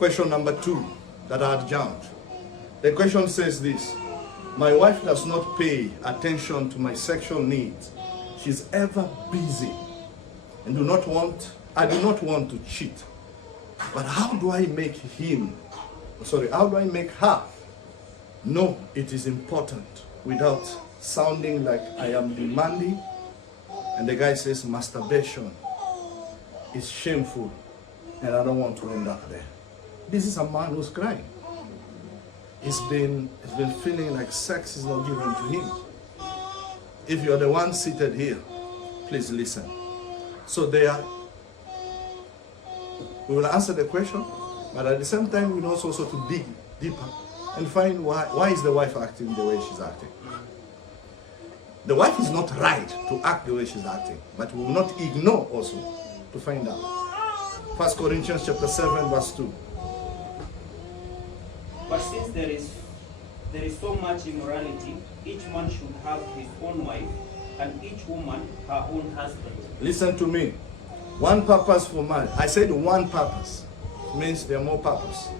question number 2 that I had jumped. The question says this: my wife does not pay attention to my sexual needs. She's ever busy and I do not want to cheat. But how do I make her know it is important without sounding like I am demanding? And the guy says masturbation is shameful and I don't want to end up there. This is a man who's crying. He's been feeling like sex is not given to him. If you're the one seated here, please listen. So we will answer the question, but at the same time we will also to dig deeper and find why is the wife acting the way she's acting. The wife is not right to act the way she's acting, but we will not ignore also to find out. 1 Corinthians chapter 7 verse 2. But since there is so much immorality, each man should have his own wife, and each woman her own husband. Listen to me. One purpose for marriage. I said one purpose. It means there are more purposes.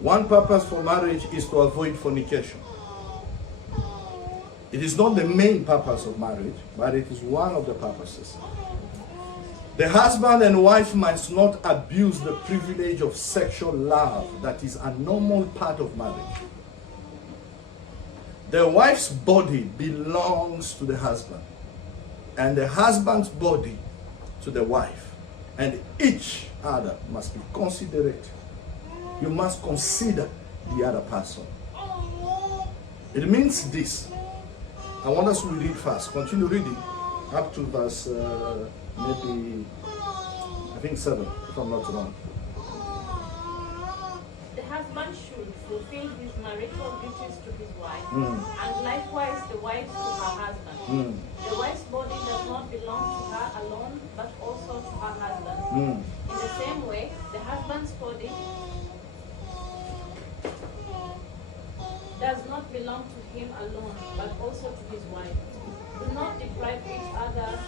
One purpose for marriage is to avoid fornication. It is not the main purpose of marriage, but it is one of the purposes. The husband and wife must not abuse the privilege of sexual love that is a normal part of marriage. The wife's body belongs to the husband, and the husband's body to the wife. And each other must be considerate. You must consider the other person. It means this. I want us to read first. Continue reading up to verse maybe, I think 7, if I'm not wrong. The husband should fulfill his marital duties to his wife, and likewise the wife to her husband. The wife's body does not belong to her alone, but also to her husband. In the same way, the husband's body does not belong to him alone, but also to his wife. Do not deprive each other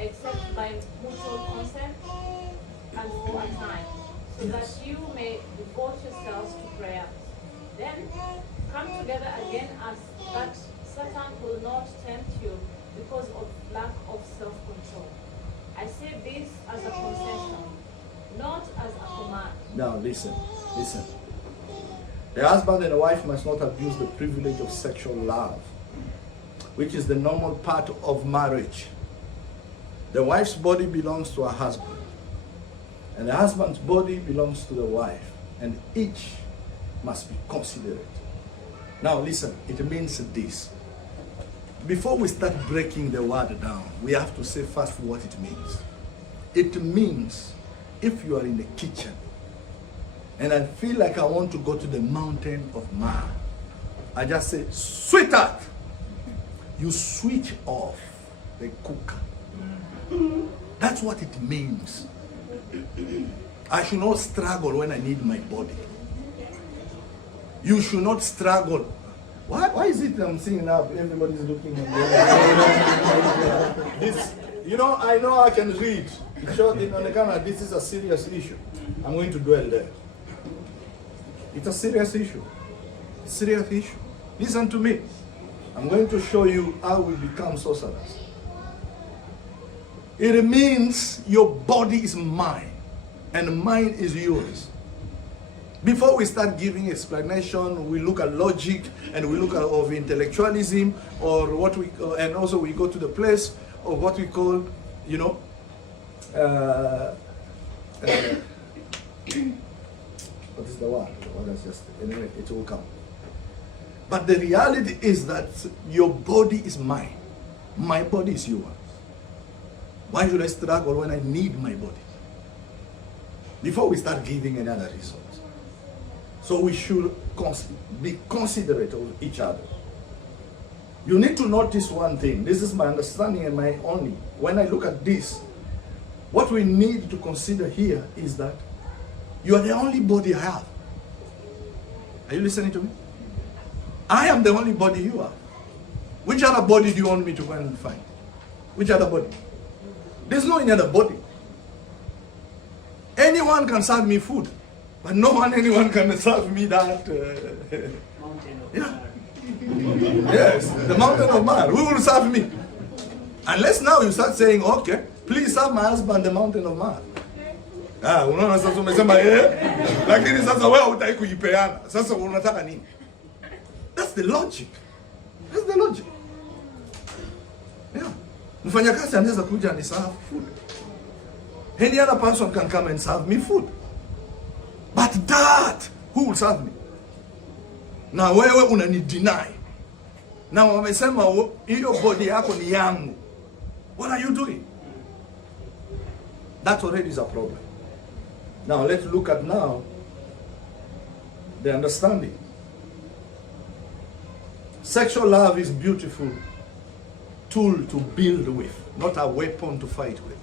except by mutual consent and for a time, so that you may devote yourselves to prayer. Then come together again, as that Satan will not tempt you because of lack of self-control. I say this as a concession, not as a command. Now listen. The husband and the wife must not abuse the privilege of sexual love, which is the normal part of marriage. The wife's body belongs to her husband, and the husband's body belongs to the wife, and each must be considerate. Now listen, it means this. Before we start breaking the word down, we have to say first what it means. It means if you are in the kitchen and I feel like I want to go to the mountain of myrrh, I just say, sweetheart, you switch off the cooker. That's what it means. I should not struggle when I need my body. You should not struggle. Why is it I'm seeing now everybody's looking at me? This, I know I can read. It showed it on the camera. This is a serious issue. I'm going to dwell there. It's a serious issue. Serious issue. Listen to me. I'm going to show you how we become sorcerers. It means your body is mine and mine is yours. Before we start giving explanation, we look at logic and we look at of intellectualism, or what we and also we go to the place of what we call, what is the word? Anyway, it will come. But the reality is that your body is mine. My body is yours. Why should I struggle when I need my body? Before we start giving another resource. So we should be considerate of each other. You need to notice one thing. This is my understanding and my only. When I look at this, what we need to consider here is that you are the only body I have. Are you listening to me? I am the only body you have. Which other body do you want me to go and find? Which other body? There's no any other body. Any anyone can serve me food, but anyone can serve me that. Mountain of Yeah. Mary. Yes, the mountain of man. Who will serve me? Unless now you start saying, okay, please serve my husband the mountain of man. Unaona sasa umesema lakini sasa wewe hutaki kuipeana. Sasa unataka nini? That's the logic. That's the logic. Yeah. Mfanyakazi anaweza kuja and serve food. Any other person can come and serve me food. But that, who will serve me? Na wewe unani deny. Na wamesema hiyo body yako ni yangu. What are you doing? That already is a problem. Now let's look at now the understanding. Sexual love is beautiful tool to build with, not a weapon to fight with.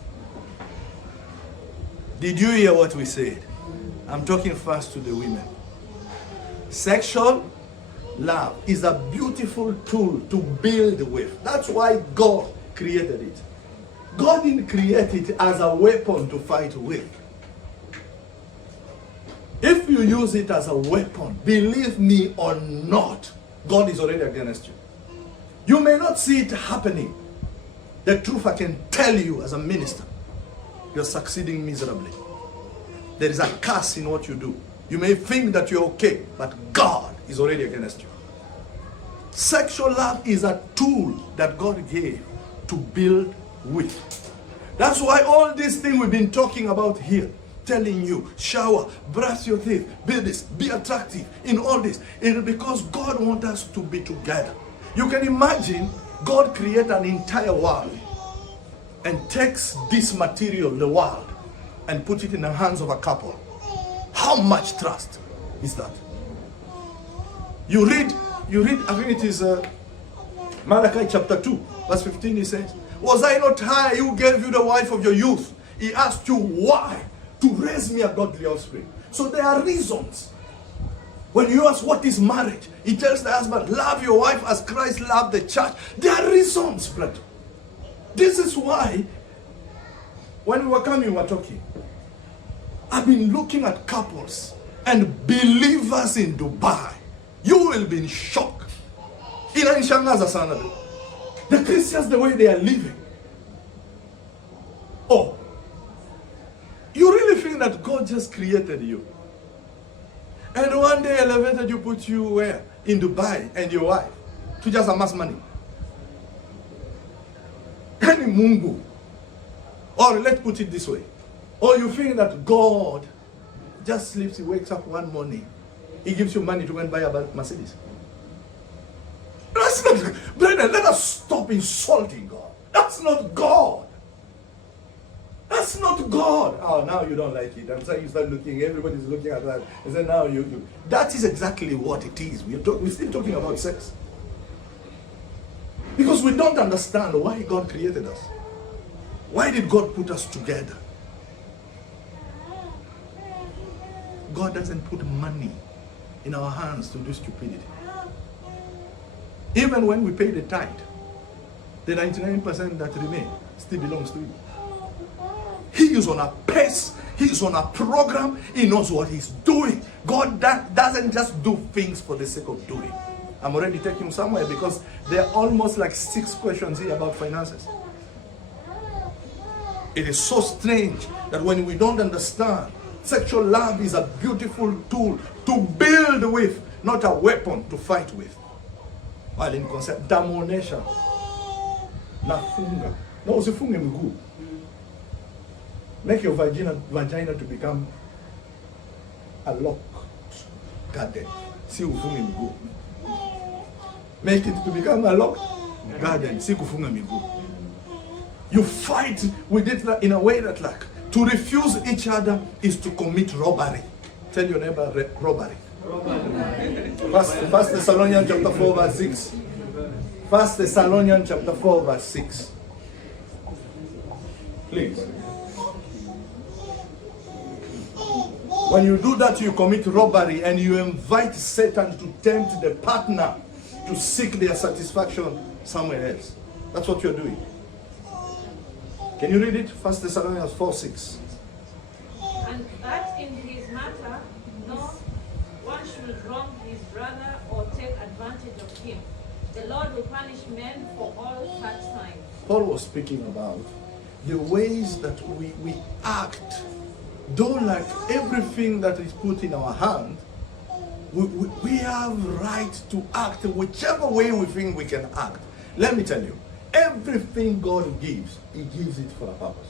Did you hear what we said? I'm talking first to the women. Sexual love is a beautiful tool to build with. That's why God created it. God didn't create it as a weapon to fight with. If you use it as a weapon, believe me or not, God is already against you. You may not see it happening. The truth I can tell you as a minister, you're succeeding miserably. There is a curse in what you do. You may think that you're okay, but God is already against you. Sexual love is a tool that God gave to build with. That's why all these things we've been talking about here, telling you, shower, brush your teeth, be this, be attractive, in all this, it is because God wants us to be together. You can imagine God create an entire world and takes this material, the world, and put it in the hands of a couple. How much trust is that? You read, I think it is Malachi chapter 2, verse 15, he says, was I not I who gave you the wife of your youth? He asked you why? To raise me a godly offspring. So there are reasons. When you ask what is marriage, he tells the husband, love your wife as Christ loved the church. There are reasons, brother. This is why, when we were coming, we were talking. I've been looking at couples and believers in Dubai. You will be in shock. Inanishangaza sana. The Christians, the way they are living. Oh, you really think that God just created you? And one day elevated you, put you where? In Dubai, and your wife, to just amass money. Any Mungu. Or let's put it this way. Or you think that God just sleeps, he wakes up one morning, he gives you money to go and buy a Mercedes. That's not, brother, let us stop insulting God. That's not God. That's not God. Oh, now you don't like it. I'm saying you start looking, everybody's looking at that. And then now you. That is exactly what it is. We're still talking about sex. Because we don't understand why God created us. Why did God put us together? God doesn't put money in our hands to do stupidity. Even when we pay the tithe, the 99% that remain still belongs to you. He is on a pace, he is on a program, he knows what he's doing. God doesn't just do things for the sake of doing. I'm already taking somewhere because there are almost like 6 questions here about finances. It is so strange that when we don't understand, sexual love is a beautiful tool to build with, not a weapon to fight with. While in concept, domination. Nafunga. No, usifunge mguu. Make your vagina to become a locked garden. Si ufunge mguu. Make it to become a locked garden. Si kufunga miguu. You fight with it in a way that like, to refuse each other is to commit robbery. Tell your neighbor, robbery. First Thessalonians chapter 4 verse 6. First Thessalonians chapter 4 verse 6. Please. When you do that, you commit robbery and you invite Satan to tempt the partner to seek their satisfaction somewhere else. That's what you're doing. Can you read it? First Thessalonians 4 6. And and that in his matter no one should wrong his brother or take advantage of him. The Lord will punish men for all such signs. Paul was speaking about the ways that we act. Though like everything that is put in our hand, we have right to act whichever way we think we can act. Let me tell you, everything God gives, He gives it for a purpose.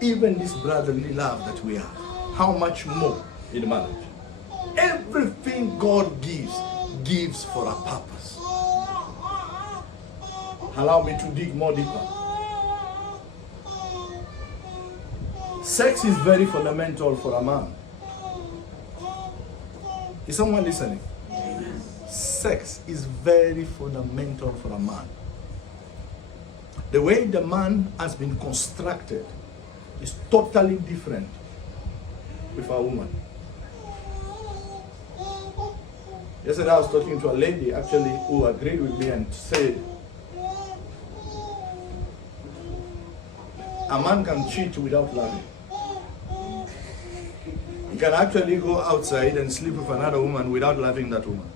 Even this brotherly love that we have, how much more in marriage? Everything God gives for a purpose. Allow me to dig more deeper. Sex is very fundamental for a man. Is someone listening? Sex is very fundamental for a man. The way the man has been constructed is totally different with a woman. Yesterday I was talking to a lady actually who agreed with me and said, a man can cheat without loving. He can actually go outside and sleep with another woman without loving that woman.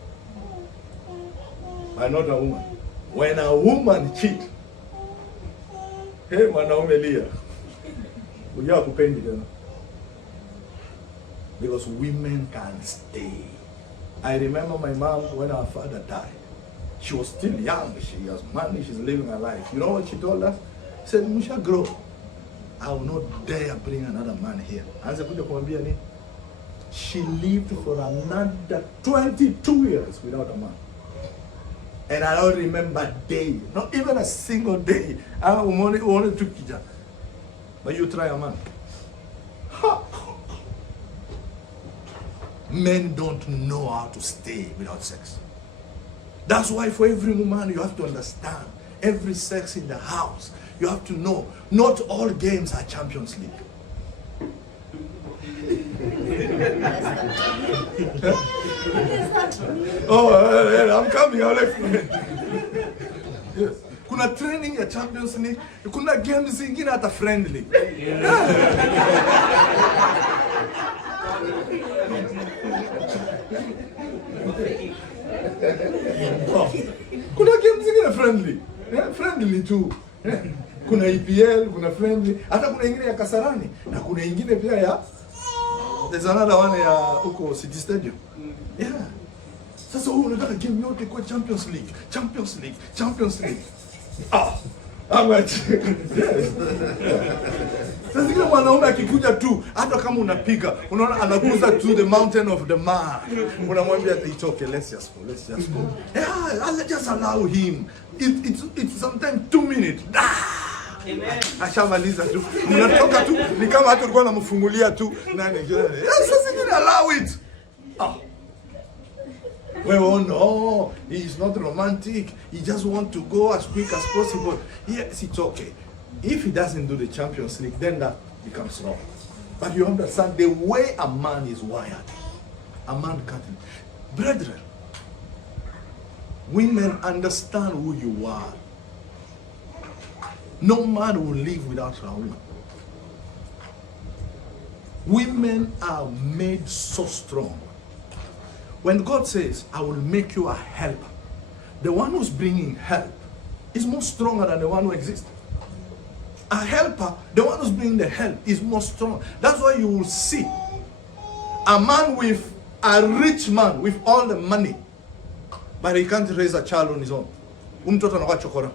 But not a woman. When a woman cheats, hey, mwanaume lia. Ujawa kupendi tena. Because women can stay. I remember my mom when her father died. She was still young. She has money. She's living her life. You know what she told us? She said, "Musha grow. I will not dare bring another man here." She lived for another 22 years without a man. And I don't remember a day, not even a single day. I only took it. But you try a man. Ha! Men don't know how to stay without sex. That's why for every woman you have to understand, every sex in the house, you have to know, not all games are Champions League. I'm coming, I'll let you. Yes. Kuna training ya Champions League, kuna games zingine hata friendly. Kuna games zingine friendly. Friendly too. Kuna EPL, kuna friendly, hata kuna ingine ya Kasarani na kuna ingine pia ya there's another one ya huko City Stadium. Yeah. Sasa wewe unataka game yote kwa Champions League. Sasa kile mwanaume akikuja tu, hata kama unapiga, unaona anaguza to the mountain of the man. Unamwambia it's okay, let's just go. Yeah, I'll just allow him. It's sometimes 2 minutes. Amen. Ashamaliza tu. Mnatoka tu, ni kama hata ulikuwa unamfungulia tu nani. Sasa kile allow it. Well, no, he's not romantic. He just wants to go as quick as possible. Yes, it's okay. If he doesn't do the Champions League, then that becomes wrong. But you understand the way a man is wired. A man can't. Brethren, women understand who you are. No man will live without a woman. Women are made so strong. When God says, I will make you a helper, the one who's bringing help is more stronger than the one who exists. A helper, the one who's bringing the help, is more strong. That's why you will see a man with a rich man with all the money, but he can't raise a child on his own. Mtoto anakuwa chokora.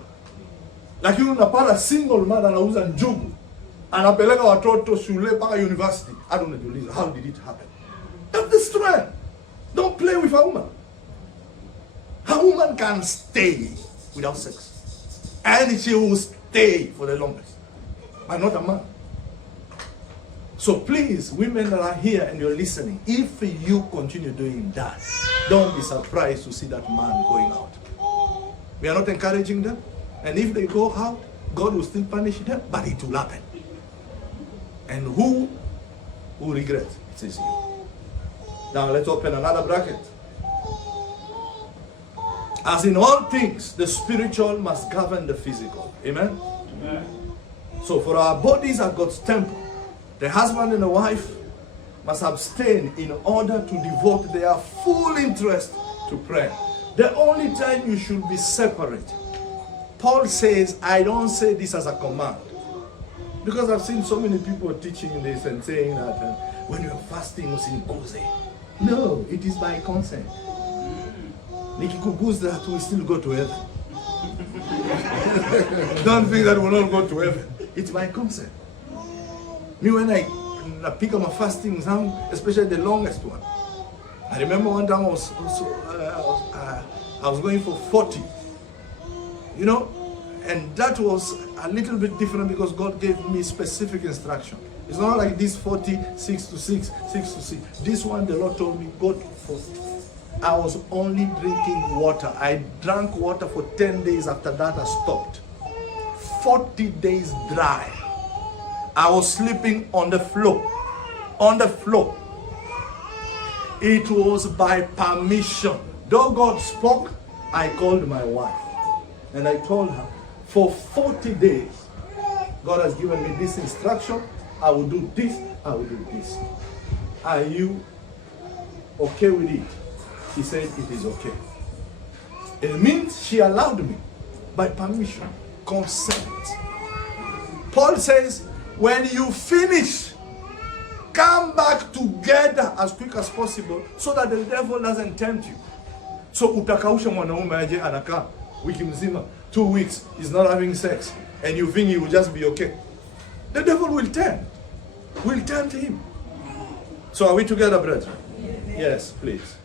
Lakini unapata single mother anauza njugu, anapeleka watoto shule mpaka university. I don't know, how did it happen? That's the strength. Don't play with a woman. A woman can stay without sex. And she will stay for the longest. But not a man. So please, women that are here and you're listening, if you continue doing that, don't be surprised to see that man going out. We are not encouraging them. And if they go out, God will still punish them, but it will happen. And who will regret? It is you. Now let's open another bracket. As in all things, the spiritual must govern the physical. Amen? Amen. So for our bodies are God's temple. The husband and the wife must abstain in order to devote their full interest to prayer. The only time you should be separate. Paul says, I don't say this as a command. Because I've seen so many people teaching this and saying that when you're fasting, you sin kuze. No, it is by consent. Nikikuguza that we still go to heaven. Don't think that we'll not go to heaven. It's by consent. Me when I pick up my fasting, especially the longest one. I remember one time I was going for 40. You know, and that was a little bit different because God gave me specific instruction. It's not like this 40, 6 to 6, 6 to 6. This one, the Lord told me, go to 40. I was only drinking water. I drank water for 10 days. After that, I stopped. 40 days dry. I was sleeping on the floor. On the floor. It was by permission. Though God spoke, I called my wife. And I told her, for 40 days, God has given me this instruction. I will do this, I will do this. Are you okay with it? She said it is okay. It means she allowed me by permission, consent. Paul says, when you finish, come back together as quick as possible so that the devil doesn't tempt you. So utakausha mwanaume aje anakaa wiki mzima, 2 weeks, he's not having sex, and you think he will just be okay. The devil will tempt him. So are we together, brethren? Yes, please.